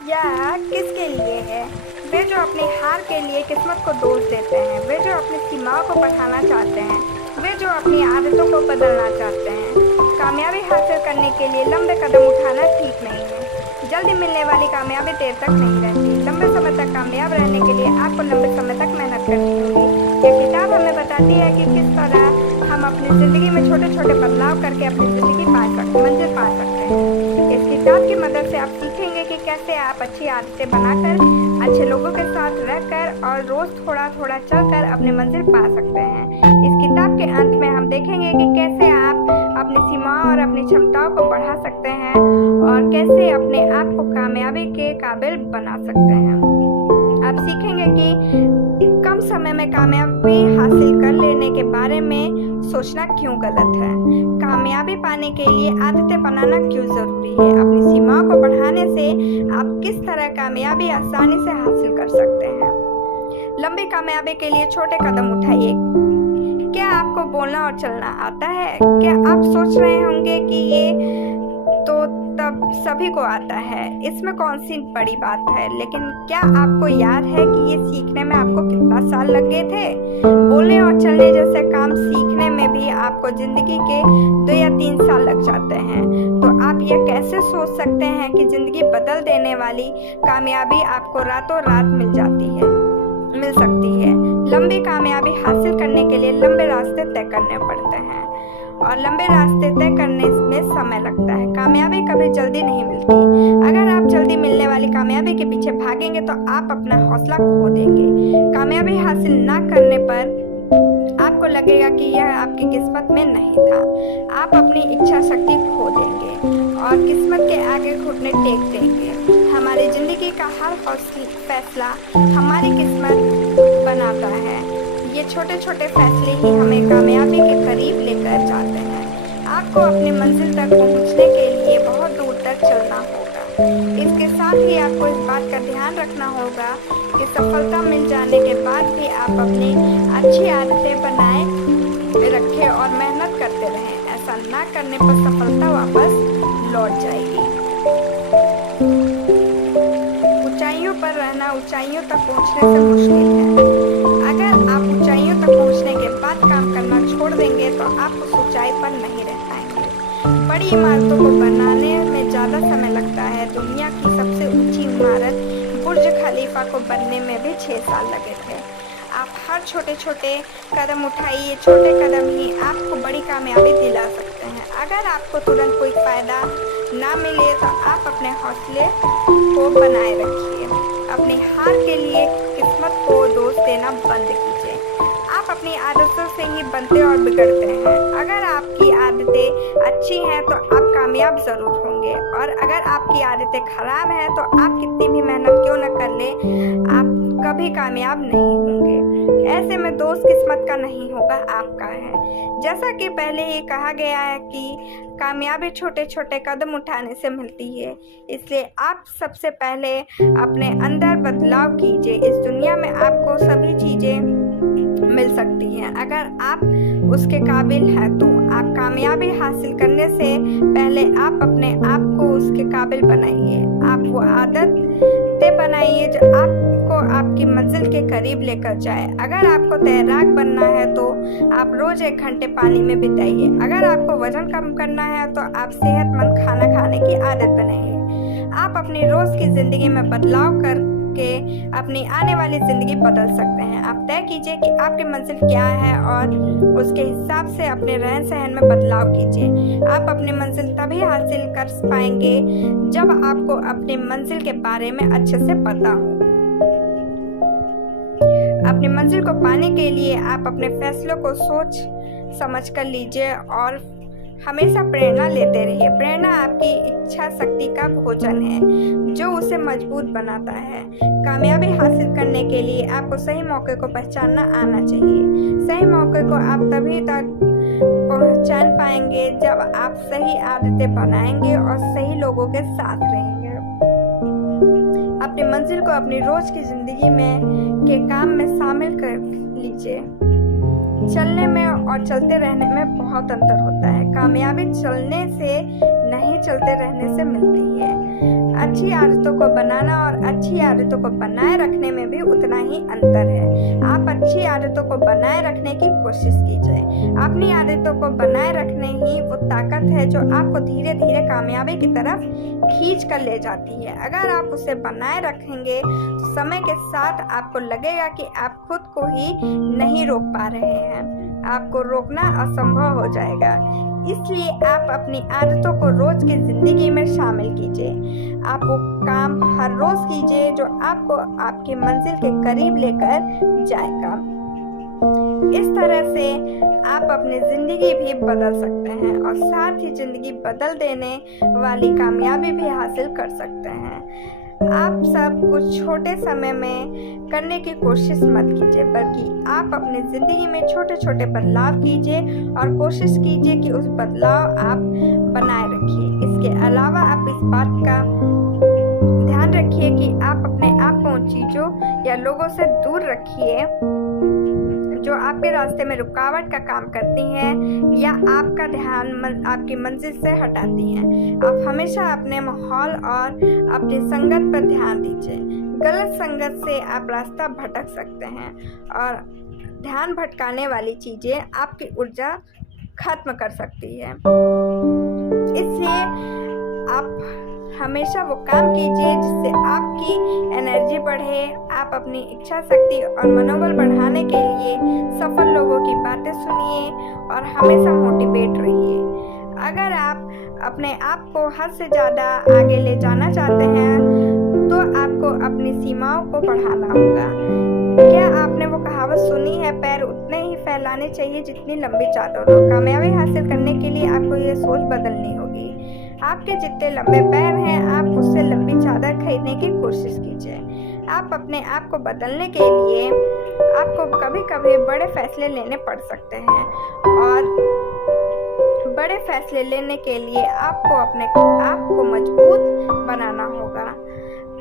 यह किसके लिए है? वे जो अपनी हार के लिए किस्मत को दोष देते हैं, वे जो अपनी सीमाओं को बढ़ाना चाहते हैं, वे जो अपनी आदतों को बदलना चाहते हैं। कामयाबी हासिल करने के लिए लंबे कदम उठाना ठीक नहीं है। जल्दी मिलने वाली कामयाबी देर तक नहीं रहती। लंबे समय तक कामयाब रहने के लिए आपको लंबे समय तक मेहनत करनी होगी। यह किताब हमें बताती है कि किस तरह हम अपनी ज़िंदगी में छोटे छोटे बदलाव करके अपनी ज़िंदगी मंजिल पा सकते हैं। इस किताब की मदद से आप सीखेंगे कि कैसे आप अच्छी आदतें बनाकर, अच्छे लोगों के साथ रहकर और रोज़ थोड़ा थोड़ा चलकर अपनी मंजिल पा सकते हैं। इस किताब के अंत में हम देखेंगे कि कैसे आप अपनी सीमाओं और अपनी क्षमताओं को बढ़ा सकते हैं और कैसे अपने आप को कामयाबी के काबिल बना सकते हैं। आप सीखेंगे कि कम समय में कामयाबी हासिल कर लेने के बारे में सोचना क्यों गलत है, कामयाबी पाने के लिए आदतें बनाना क्यों ज़रूरी है, अपनी सीमाओं को बढ़ाने से आप किस तरह कामयाबी आसानी से हासिल कर सकते हैं। लंबी कामयाबी के लिए छोटे कदम उठाइए। क्या आपको बोलना और चलना आता है? क्या आप सोच रहे होंगे कि ये तो तब सभी को आता है, इसमें कौन सी बड़ी बात है। लेकिन क्या आपको याद है कि ये सीखने में आपको कितना साल लग गए थे? बोलने और चलने जैसे काम सीखने में भी आपको जिंदगी के 2 या 3 साल लग जाते हैं। तो आप ये कैसे सोच सकते हैं कि जिंदगी बदल देने वाली कामयाबी आपको रातों रात मिल सकती है। लंबी कामयाबी हासिल करने के लिए लंबे रास्ते तय करने पड़ते हैं और लंबे रास्ते तय करने में समय लगता है। कामयाबी कभी जल्दी नहीं मिलती। अगर आप जल्दी मिलने वाली कामयाबी के पीछे भागेंगे तो आप अपना हौसला खो देंगे। कामयाबी हासिल ना करने पर आपको लगेगा कि यह आपकी किस्मत में नहीं था। आप अपनी इच्छा शक्ति खो देंगे और किस्मत के आगे घुटने टेक देंगे। हमारी जिंदगी का हर फैसला हमारी किस्मत बनाता है। ये छोटे छोटे फैसले ही हमें कामयाबी के करीब लेकर जाते हैं। आपको अपनी मंजिल तक पहुंचने के लिए बहुत दूर तक चलना होगा। इसके साथ ही आपको इस बात का ध्यान रखना होगा कि सफलता मिल जाने के बाद भी आप अपनी अच्छी आदतें बनाए रखें और मेहनत करते रहें। ऐसा ना करने पर सफलता वापस लौट जाएगी। ऊंचाइयों पर रहना ऊंचाइयों तक पहुंचने से मुश्किल है। अगर आप ऊंचाइयों तक पहुंचने के बाद काम करना छोड़ देंगे तो आप उस ऊंचाई पर नहीं रह पाएंगे। बड़ी इमारतों को बनाने में ज़्यादा समय लगता है। दुनिया की सबसे ऊंची इमारत बुर्ज खलीफा को बनने में भी 6 साल लगे थे। आप हर छोटे छोटे कदम उठाइए। छोटे कदम ही आपको बड़ी कामयाबी दिला सकते हैं। अगर आपको तुरंत कोई फ़ायदा ना मिले तो आप अपने हौसले को बनाए रखिए। अपनी हार के लिए किस्मत को दोष देना बंद कीजिए। आप अपनी आदतों से ही बनते और बिगड़ते हैं। अगर आपकी आदतें अच्छी हैं तो आप कामयाब ज़रूर होंगे और अगर आपकी आदतें खराब हैं तो आप कितनी भी मेहनत क्यों न कर ले, आप कभी कामयाब नहीं होंगे। ऐसे में दोस्त किस्मत का नहीं होगा, आपका है। जैसा कि पहले ही कहा गया है कि कामयाबी छोटे छोटे कदम उठाने से मिलती है, इसलिए आप सबसे पहले अपने अंदर बदलाव कीजिए। इस दुनिया में आपको सभी चीज़ें मिल सकती हैं अगर आप उसके काबिल हैं तो। आप कामयाबी हासिल करने से पहले आप अपने आप को उसके काबिल बनाइए। आप वो आदतें बनाइए जो आपको आपकी मंजिल के करीब लेकर जाए। अगर आपको तैराक बनना है तो आप रोज 1 घंटे पानी में बिताइए। अगर आपको वजन कम करना है तो आप सेहतमंद खाना खाने की आदत बनाइए। आप अपनी रोज की जिंदगी में बदलाव करके अपनी आने वाली जिंदगी बदल सकते हैं। आप तय कीजिए कि आपकी मंजिल क्या है और उसके हिसाब से अपने रहन सहन में बदलाव कीजिए। आप अपनी मंजिल तभी हासिल कर पाएंगे जब आपको अपनी मंजिल के बारे में अच्छे से पता हो। अपनी मंजिल को पाने के लिए आप अपने फैसलों को सोच समझ कर लीजिए और हमेशा प्रेरणा लेते रहिए। प्रेरणा आपकी इच्छा शक्ति का भोजन है जो उसे मजबूत बनाता है। कामयाबी हासिल करने के लिए आपको सही मौके को पहचानना आना चाहिए। सही मौके को आप तभी तक पहचान पाएंगे जब आप सही आदतें बनाएंगे और सही लोगों के साथ रहेंगे। अपनी मंजिल को अपनी रोज की जिंदगी में के काम में शामिल कर लीजिए। चलने में और चलते रहने में बहुत अंतर होता है। कामयाबी चलने से नहीं, चलते रहने से मिलती है। अच्छी आदतों को बनाना और अच्छी आदतों को बनाए रखने में भी उतना ही अंतर है। आप अच्छी आदतों को बनाए रखने की कोशिश कीजिए। अपनी आदतों को बनाए रखने ही वो ताकत है जो आपको धीरे धीरे कामयाबी की तरफ खींच कर ले जाती है। अगर आप उसे बनाए रखेंगे तो समय के साथ आपको लगेगा कि आप खुद को ही नहीं रोक पा रहे हैं, आपको रोकना असंभव हो जाएगा। इसलिए आप अपनी आदतों को रोज की जिंदगी में शामिल कीजिए। आप वो काम हर रोज कीजिए जो आपको आपकी मंजिल के करीब लेकर जाएगा। इस तरह से आप अपनी जिंदगी भी बदल सकते हैं और साथ ही जिंदगी बदल देने वाली कामयाबी भी हासिल कर सकते हैं। आप सब कुछ छोटे समय में करने की कोशिश मत कीजिए, बल्कि आप अपनी ज़िंदगी में छोटे छोटे बदलाव कीजिए और कोशिश कीजिए कि उस बदलाव आप बनाए रखिए। इसके अलावा आप इस बात का ध्यान रखिए कि आप अपने आप को उन चीज़ों या लोगों से दूर रखिए जो आपके रास्ते में रुकावट का काम करती हैं या आपका ध्यान आपकी मंजिल से हटाती हैं। आप हमेशा अपने माहौल और अपनी संगत पर ध्यान दीजिए। गलत संगत से आप रास्ता भटक सकते हैं और ध्यान भटकाने वाली चीज़ें आपकी ऊर्जा खत्म कर सकती है। इसलिए आप हमेशा वो काम कीजिए जिससे आपकी एनर्जी बढ़े। आप अपनी इच्छा शक्ति और मनोबल बढ़ाने के लिए सफल लोगों की बातें सुनिए और हमेशा मोटिवेट रहिए। अगर आप अपने आप को हद से ज़्यादा आगे ले जाना चाहते हैं तो आपको अपनी सीमाओं को बढ़ाना होगा। क्या आपने वो कहावत सुनी है, पैर उतने ही फैलाने चाहिए जितनी लंबी चादर हो। कामयाबी हासिल करने के लिए आपको ये सोच बदलनी होगी। आपके जितने लंबे पैर हैं, आप उससे लंबी चादर खरीदने की कोशिश कीजिए। आप अपने आप को बदलने के लिए आपको कभी कभी बड़े फैसले लेने पड़ सकते हैं और बड़े फैसले लेने के लिए आपको अपने आप को मजबूत बनाना होगा।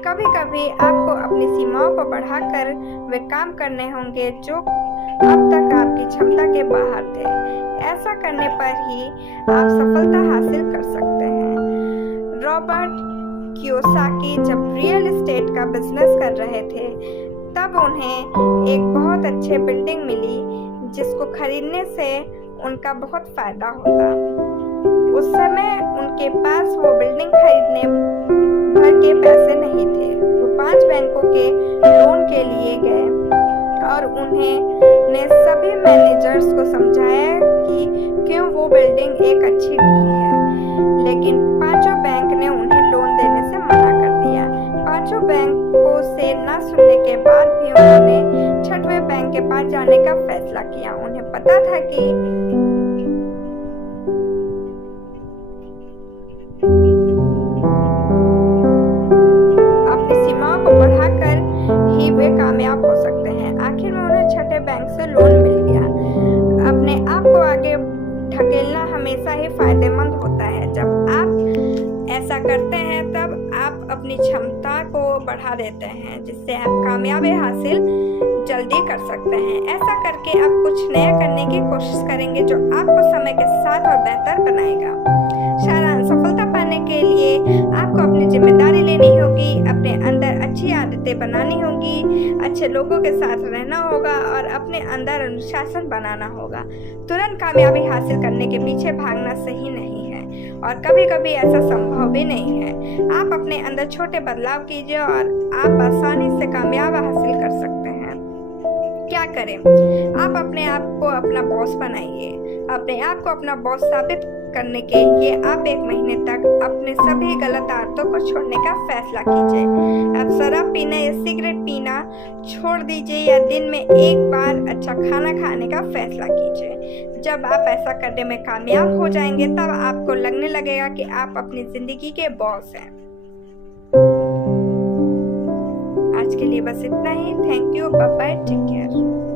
कभी कभी आपको अपनी सीमाओं को बढ़ाकर वे काम करने होंगे जो अब तक आपकी क्षमता के बाहर थे। ऐसा करने पर ही आप सफलता हासिल कर सकते हैं। रॉबर्ट कियोसाकी जब रियल एस्टेट का बिजनेस कर रहे थे तब उन्हें एक बहुत अच्छे बिल्डिंग मिली जिसको खरीदने से उनका बहुत फायदा होता। उस समय उनके पास वो बिल्डिंग खरीदने भर के पैसे नहीं थे। वो 5 बैंकों के लोन के लिए गए और उन्होंने सभी मैनेजर्स को समझाया कि क्यों वो बिल्डिंग एक अच्छी डील है, लेकिन 5 बैंक ने उन्हें लोन देने से मना कर दिया। 5 बैंकों से ना सुनने के बाद भी उन्होंने 6वें बैंक के पास जाने का फैसला किया। उन्हें पता था कि अपनी सीमाओं को बढ़ाकर ही वे कामयाब हो सकते हैं। आखिर में उन्हें 6ठे बैंक से लोन मिल गया। अपने आप को आगे ढकेलना हमेशा ही फायदेमंद होता है। जब आप ऐसा करते हैं तब आप अपनी क्षमता को बढ़ा देते हैं, जिससे आप कामयाबी हासिल जल्दी कर सकते हैं। ऐसा करके आप कुछ नया करने की कोशिश करेंगे जो आपको समय के साथ और बेहतर बनाएगा। सारांश, सफलता पाने के लिए आपको अपनी जिम्मेदारी लेनी होगी, अपने अंदर अच्छी आदतें बनानी होगी, अच्छे लोगों के साथ रहना होगा और अपने अंदर अनुशासन बनाना होगा। तुरंत कामयाबी हासिल करने के पीछे भागना सही नहीं है और कभी कभी ऐसा संभव भी नहीं है। आप अपने अंदर छोटे बदलाव कीजिए और आप आसानी से कामयाब हासिल कर सकते हैं। क्या करें? आप अपने आप को अपना बॉस बनाइए। अपने आप को अपना बॉस साबित करने के लिए आप 1 महीने तक अपने सभी गलत आदतों को छोड़ने का फैसला कीजिए। आप शराब पीना या सिगरेट पीना छोड़ दीजिए या दिन में 1 बार अच्छा खाना खाने का फैसला कीजिए। जब आप ऐसा करने में कामयाब हो जाएंगे तब आपको लगने लगेगा कि आप अपनी जिंदगी के बॉस हैं। आज के लिए बस इतना ही। Thank you, bye bye, take care.